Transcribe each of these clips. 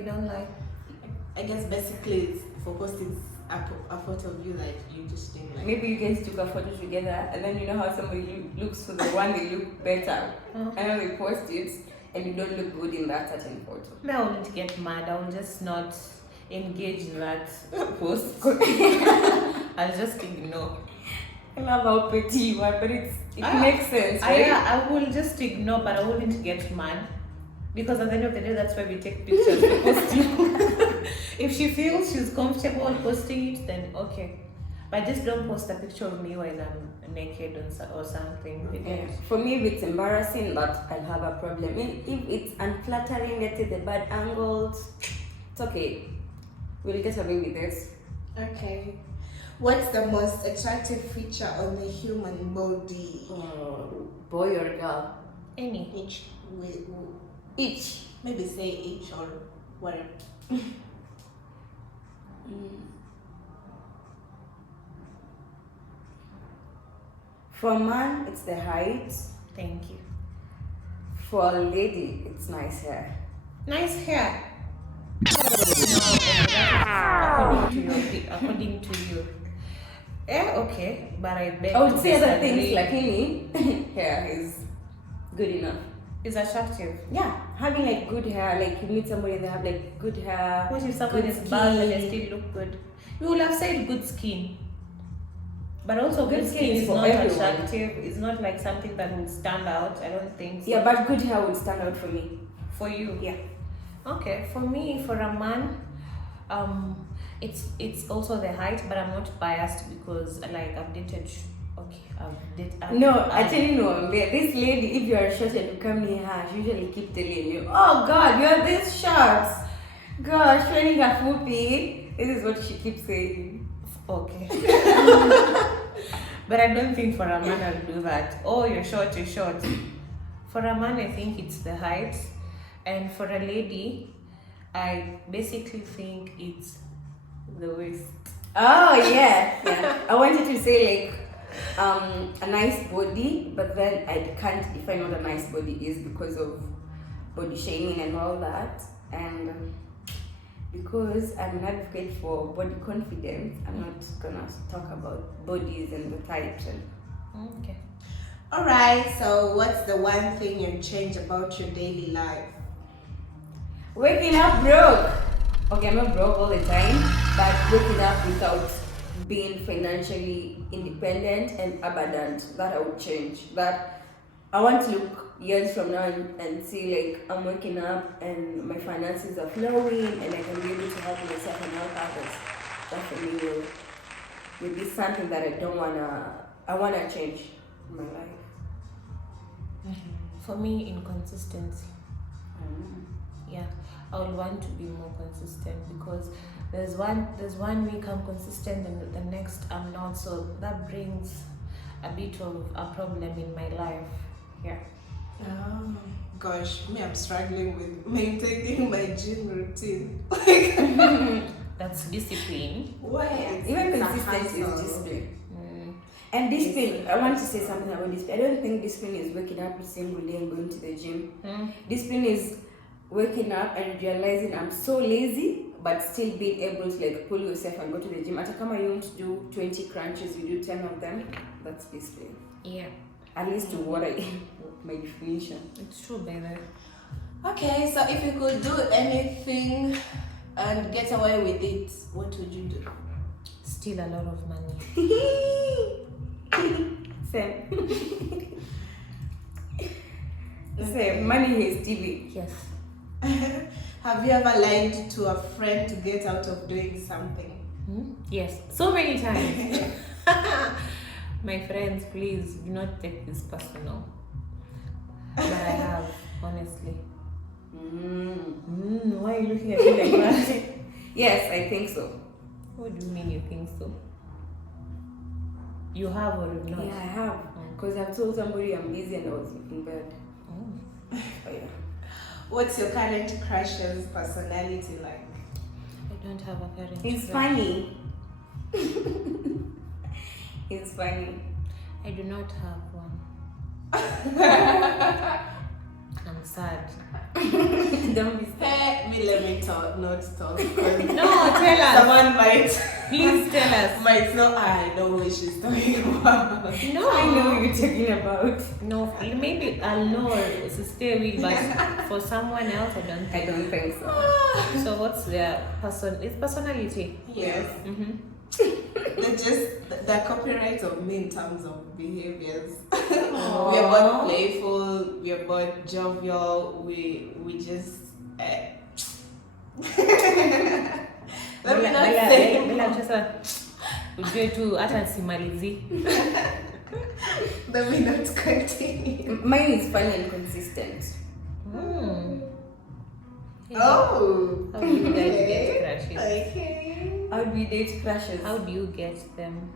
you don't like? I guess basically it's for posting a photo of you like you just think like. Maybe you guys took a photo together, and then you know how somebody looks for the one they look better, and then they post it, and you don't look good in that certain photo. I won't get mad. I will just not engage in that post. I'll just ignore. I love how petty you are, but it makes sense, right? I will just ignore, but I wouldn't get mad. Because at the end of the day, that's why we take pictures to post you. If she feels she's comfortable posting it, then okay. But just don't post a picture of me when I'm naked or something. Okay. For me, if it's embarrassing, that I'll have a problem. If it's unflattering, let's say the bad angles, it's okay. We'll get away with this. Okay. What's the most attractive feature on the human body? Boy or girl? Any. Each. Maybe say each or whatever. For a man, it's the height. Thank you. For a lady, it's nice hair. Nice hair. According to you. Yeah, okay. But I bet I would say other things like hair is good enough. Is attractive. Yeah, having like good hair, like you meet somebody and they have like good hair. What if someone is bald and they still look good? You will have said good skin. But also good skin is not attractive. It's not like something that will stand out. I don't think so. Yeah, but good hair would stand out for me. For you? Yeah. Okay, for me, for a man, it's also the height, but I'm not biased because like I've dated. I tell you no, this lady, if you are short and you come near her, she usually keep telling you, oh God, you're this short. Gosh, showing a foopy. This is what she keeps saying. Okay. But I don't think for a man I'll do that. Oh, you're short, you're short. For a man, I think it's the height. And for a lady, I basically think it's the waist. Oh, yeah. I wanted to say like, a nice body, but then I can't define what a nice body is because of body shaming and all that, and because I'm an advocate for body confidence, I'm not gonna talk about bodies and the types and okay. Alright, so what's the one thing you'd change about your daily life? Waking up broke. Okay, I'm not broke all the time, but waking up without being financially independent and abundant, that I would change. That I want to look years from now and see like I'm waking up and my finances are flowing and I can be able to help myself and help others. That for me will be something that I wanna change in my life. For me, inconsistency. Yeah, I would want to be more consistent because there's one week I'm consistent and the next I'm not, so that brings a bit of a problem in my life. Yeah. Oh gosh, me, I'm struggling with maintaining my gym routine. That's discipline. Why? Even consistency is discipline. And discipline, I want to say something about discipline. I don't think discipline is waking up every single day and going to the gym. Discipline is waking up and realizing I'm so lazy, but still being able to like pull yourself and go to the gym. At Akama, you want to do 20 crunches, you do 10 of them. That's discipline. Yeah. At least to what my definition. It's true, baby. Okay, so if you could do anything and get away with it, what would you do? Steal a lot of money. Same. Same. Money is TV. Yes. Have you ever lied to a friend to get out of doing something? Yes, so many times. My friends, please do not take this personal. But I have, honestly. Why are you looking at me like that? Yes, I think so. What do you mean you think so? You have or not? Yeah, I have. Because I've told somebody I'm busy and I was in bed. Oh yeah. What's your current crush's personality like? I don't have a current. He's funny. He's funny. I do not have one. I'm I'm sad. Don't be sad. Hey, let me talk, not talk. 'Cause No, tell us. someone might Please tell us. might not. I know what she's talking about. No, I know what you're talking about. No, maybe I'll know to stay with, but for someone else, I don't I think. don't think so. So what's their It's personality. Yes. Mm-hmm. They're just the copyright of me in terms of behaviors. We Aww. are both playful. We are both jovial. We just. Let me not say. Bila ujue tu hata simalizi. Let me not continue. Mine is funny and consistent. Oh. How do you guys get crushes? Okay. How do we date crushes? How do you get them?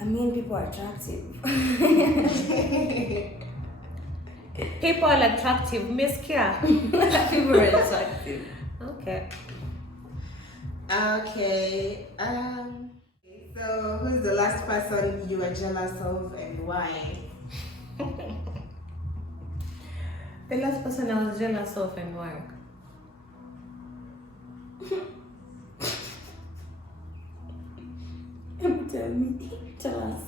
I mean, people are attractive. People are attractive. Meskia. People are attractive. Okay. Okay. So who's the last person you are jealous of and why? The last person I was jealous of and why? Tell me. Tell us.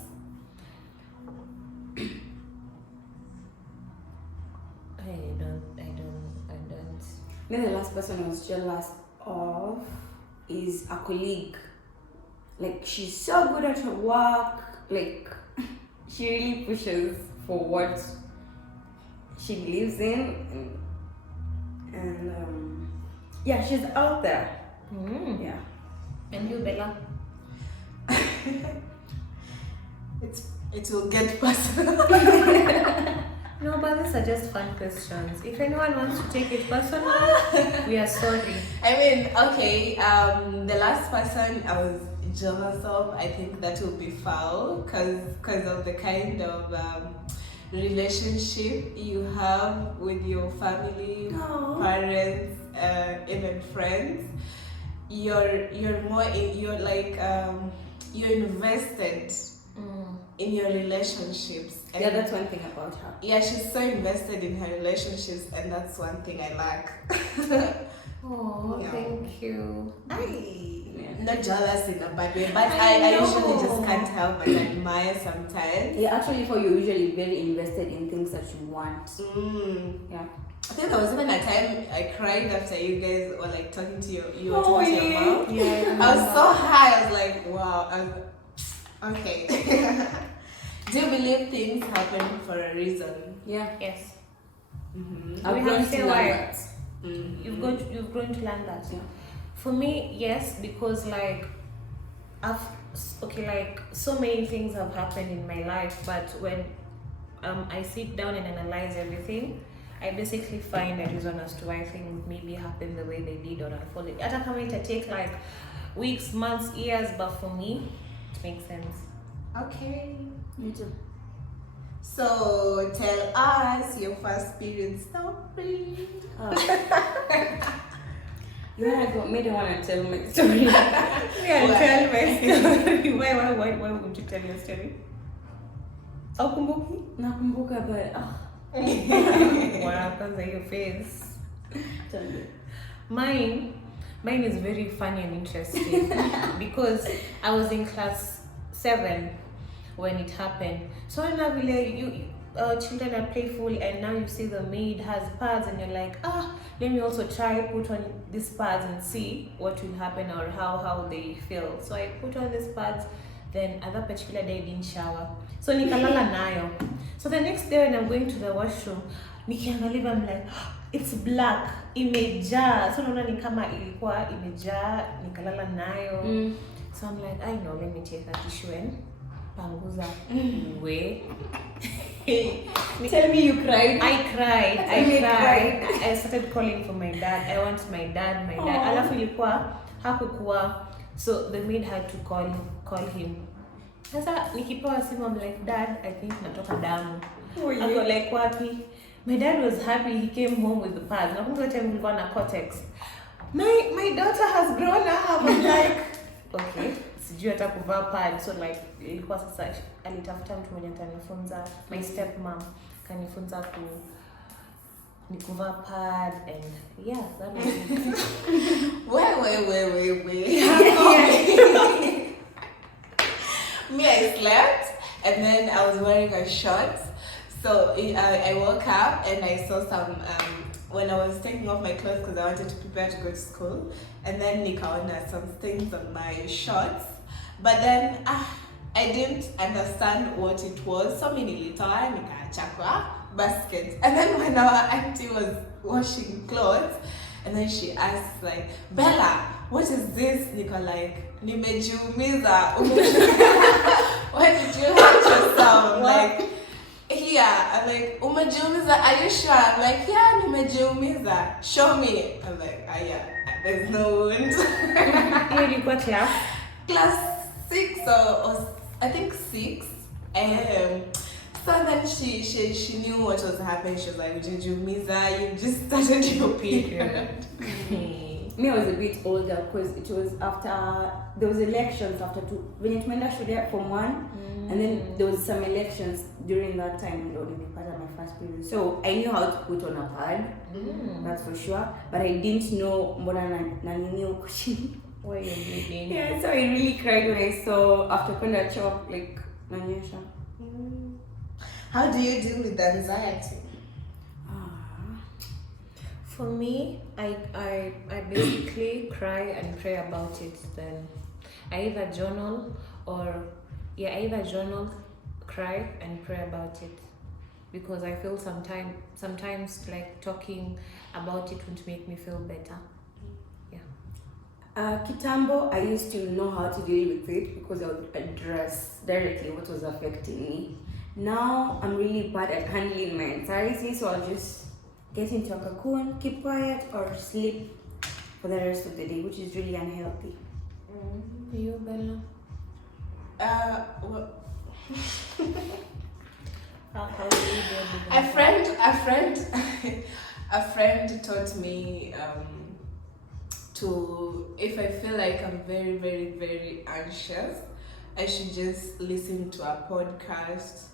I don't. Then the last person I was jealous of is a colleague. Like, she's so good at her work. Like, she really pushes for what she believes in. And yeah, she's out there. Yeah. And you, Bella? It will get personal. No, but these are just fun questions. If anyone wants to take it personal, we are sorry. I mean, okay, the last person I was jealous of, I think that will be foul because of the kind of relationship you have with your family, Aww. parents, even friends. You're invested in your relationships. And Yeah, that's one thing about her. yeah, she's so invested in her relationships, and that's one thing I lack. Oh, Yeah. thank you. Not jealous in a bad way, but I I usually know. just can't help but admire sometimes. Yeah, actually, for you're usually very invested in things that you want. Yeah. I think there was even a time I cried after you guys were like talking to you were Oh, talking to your yeah. mom. Yeah, I was so high, I was like, wow. Okay. Do you believe things happen for a reason? Yeah. Yes. Mm-hmm. I've We grown have to to say learn why. that. You've grown to learn that. Yeah. For me, yes, because like so many things have happened in my life, but when I sit down and analyze everything, I basically find a reason as to why things maybe happen the way they did or unfolded. Hata kama it take like weeks, months, years, but for me, it makes sense. Okay. Me too. So tell us your first period story. You wanna go? Me don't wanna tell my story. Yeah, tell my story. Why would you tell your story? Aukumbuki? Nakumbuka, but Wow, kwanza your face. tell me. Mine is very funny and interesting because I was in class 7 when it happened. So now children are playful, and now you see the maid has pads and you're like, let me also try put on these pads and see what will happen or how they feel. So I put on these pads, then at that particular day I didn't shower. So nikalala nayo. So the next day when I'm going to the washroom, nikiangalia, I'm like, it's black, imejaa. So naona ni kama ilikuwa imejaa, nikalala nayo. So I'm like, I know, let me take a tissue and panguza. Way. Tell me you cried. I cried. You cried. I started calling for my dad. I want my dad. Aww. Alafu ilikuwa hakukuwa. So the maid had to call him. Sasa nikipewa simu, I'm like, Dad, I think natoka damu. Ako like, wapi? My dad was happy. He came home with the pads. Nakumbuka time nilikuwa na cortex. My daughter has grown up. I'm like, okay. Sijui hata kuvaa pad. So like ilikuwa sasa alitafuta mtu mwenye atanifunza. My stepmom kanifunza nikuvaa pad and yeah, that was it. Wait. Me, I slept and then I was wearing a shorts. So I woke up and I saw some, when I was taking off my clothes because I wanted to prepare to go to school, and then nikaona some things on my shorts. But then I didn't understand what it was. So nilitoa nikaacha kwa basket. And then when our auntie was washing clothes, and then she asked like, Bella, what is this? Niko like, nimejiumiza. Why did you hurt yourself? I'm like, yeah. I'm like, umejiumiza, are you sure? I'm like, yeah, nimejiumiza. Show me. I'm like, yeah, there's no wound. Hiyo ilikuwa class? Class 6 or I think 6. So then she knew what was happening. She was like, umejiumiza, you just started your period. Me, I was a bit older because it was after there was elections after when it went to from 1, and then there was some elections during that time. Part of my first period, so I knew how to put on a pad. That's for sure. But I didn't know mbona na nini huko chini. Why you bleeding? Yeah, so I really cried when I saw after kwenda chop like nanyesha. How do you deal with anxiety? For me, I basically cry and pray about it. Then I either journal cry and pray about it, because I feel sometimes like talking about it would make me feel better. Kitambo, I used to know how to deal with it because I would address directly what was affecting me. Now I'm really bad at handling my anxiety, so I'll just get into a cocoon, keep quiet, or sleep for the rest of the day, which is really unhealthy. You, Bella? Well, How do you deal with a friend taught me to, if I feel like I'm very, very, very anxious, I should just listen to a podcast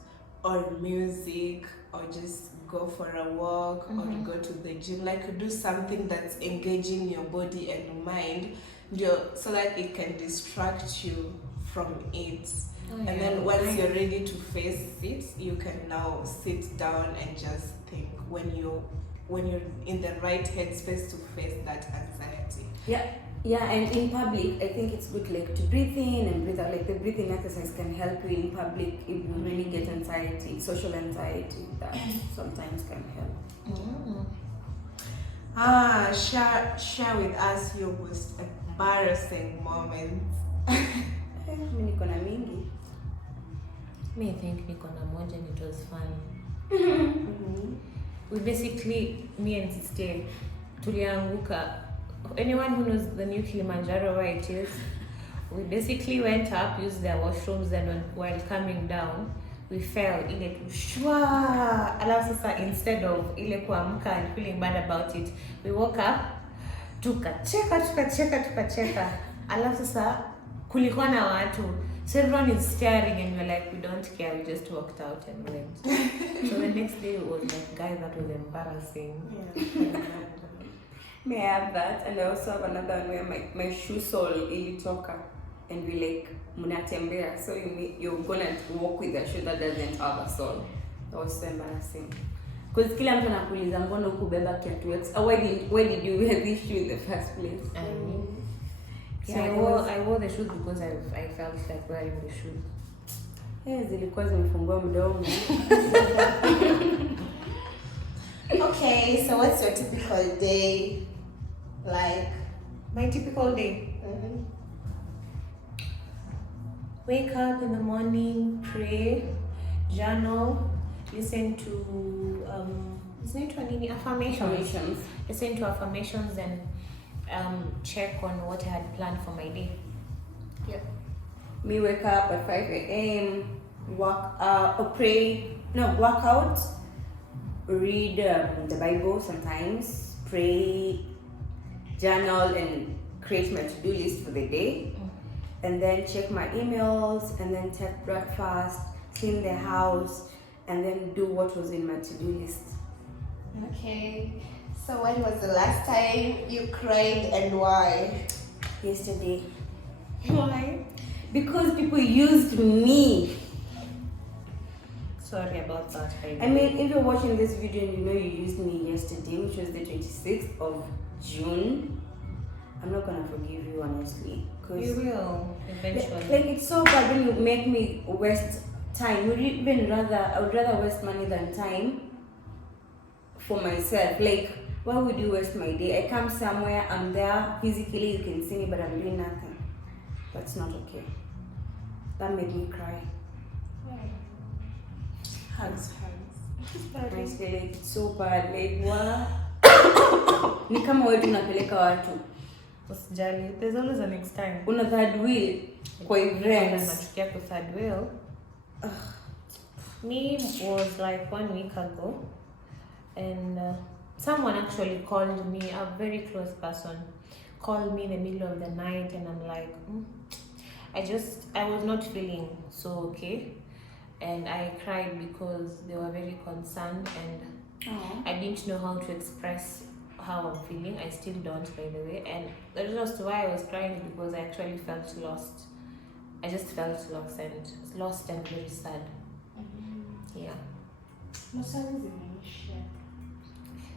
or music, or just go for a walk, or go to the gym, like do something that's engaging your body and mind, so that it can distract you from it. And then once you're ready to face it, you can now sit down and just think when you're in the right headspace to face that anxiety. Yeah, and in public, I think it's good like to breathe in and breathe out. Like the breathing exercise can help you in public if you really get anxiety, social anxiety, that sometimes can help. Share with us your most embarrassing moments. Mimi niko na mingi. Me, I think niko na moja and it was fun. We basically, me and sister, tulianguka. Anyone who knows the new Kilimanjaro, where it is, we basically went up, used their washrooms, and while coming down, we fell ile tu shwa. Alafu sasa, instead of ile kuamka and feeling bad about it, we woke up, tukacheka. Alafu sasa kulikuwa na watu, so everyone is staring and we're like, we don't care, we just walked out and went. So the next day it was like, guys, that was embarrassing. May I have that? And I also have another one where my shoe sole ilitoka and we like munatembea, so you're gonna walk with a shoe that doesn't have a sole. That was so embarrassing. Because kila mtu anakuuliza mbona ukubeba kiatu X? Why did you wear this shoe in the first place? So I wore the shoes because I felt like wearing the shoes. Zilikuwa zimefungua mdomo. Okay, so what's your typical day like? My typical day. Wake up in the morning, pray, journal, listen to affirmations. Listen to affirmations and check on what I had planned for my day. Me wake up at 5 a.m., work out, read the Bible sometimes, pray, journal, and create my to-do list for the day. And then check my emails, and then take breakfast, clean the house, and then do what was in my to-do list. Okay. So when was the last time you cried and why? Yesterday. Why? Because people used me. Sorry about that. I mean, if you're watching this video and you know you used me yesterday, which was the 26th of June, I'm not gonna forgive you, honestly. You will eventually. Like it's so bad when you make me waste time. I would rather waste money than time for myself. Like, why would you waste my day? I come somewhere, I'm there physically, you can see me, but I'm doing nothing. That's not okay. That made me cry. Hugs. Honestly, like, it's so bad. Like, what? Ni kama wewe tunapeleka watu. Usijali, there's always a next time. Una third wheel kwa events. Nachukia ku third wheel. Me was like 1 week ago, and someone actually called me, a very close person, called me in the middle of the night, and I'm like, I was not feeling so okay, and I cried because they were very concerned, and I didn't know how to express how I'm feeling. I still don't, by the way, and the reason why I was crying is because I actually felt lost. I just felt lost and very sad. Yeah.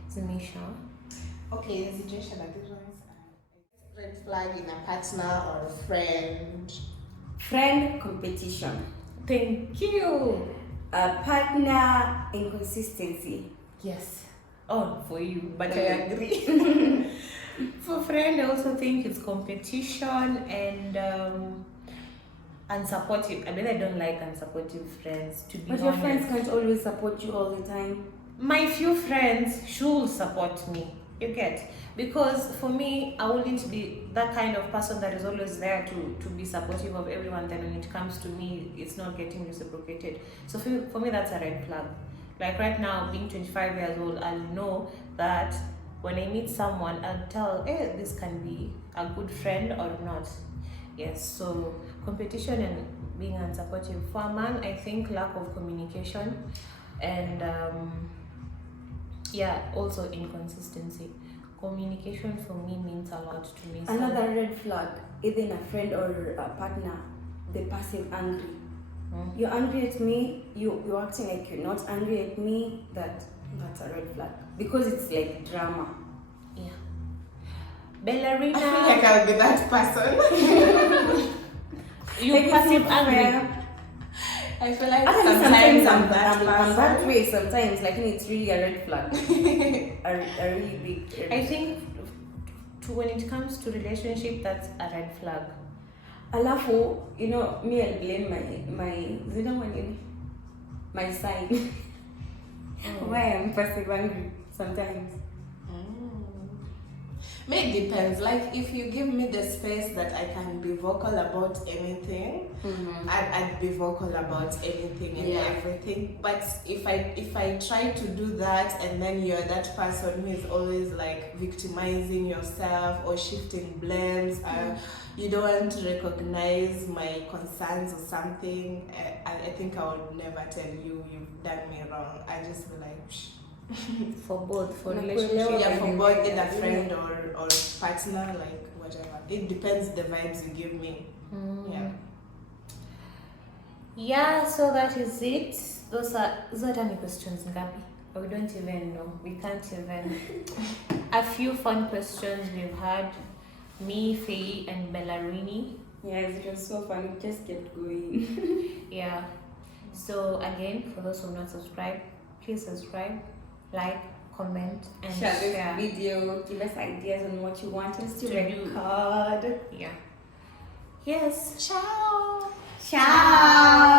Zimisha. Okay, Zimisha, like this one's red flag in a partner or a friend. Friend competition. Thank you. A partner inconsistency. Yes. Oh, for you, but I agree. For friend, I also think it's competition and unsupportive. I mean, I don't like unsupportive friends, to be But honest. your friends can't always support you all the time. My few friends should support me, you get? Because for me, I wouldn't be that kind of person that is always there to be supportive of everyone. Then when it comes to me, it's not getting reciprocated. So for me, that's a red flag. Like right now, being 25 years old, I'll know that when I meet someone, I'll tell, hey, this can be a good friend or not. Yes, so competition and being unsupportive. For a man, I think lack of communication and also inconsistency. Communication for me means a lot to me. Another red flag, either in a friend or a partner, the passive angry. You're angry at me, you're acting like you're not angry at me, that's a red flag. Because it's like drama. Yeah. Ballerina. I feel like I'll be that person. You passive angry. I feel like sometimes I'm I'm that way sometimes, like it's really a red flag. a really big red I think when it comes to relationship, that's a red flag. Alafu, me, I'll blame my side. Why I'm passive angry sometimes. It depends. Like if you give me the space that I can be vocal about anything, I'd be vocal about anything and everything. But if I try to do that and then you're that person who is always like victimizing yourself or shifting blames, you don't want to recognize my concerns or something, I think I would never tell you you've done me wrong. I just be like, shh. For both, for relationship, for both, either friend or partner, like whatever. It depends the vibes you give me. Yeah, so that is it. Those are any questions, Ngapi? We don't even know. We can't even. A few fun questions we've had. Me, Faye, and Bellarini. Yes, it was so fun. We just kept going. Yeah. So again, for those who are not subscribed, please subscribe, like, comment, and share this video. Give us ideas on what you want us to record. Yeah. Yes. Ciao. Ciao.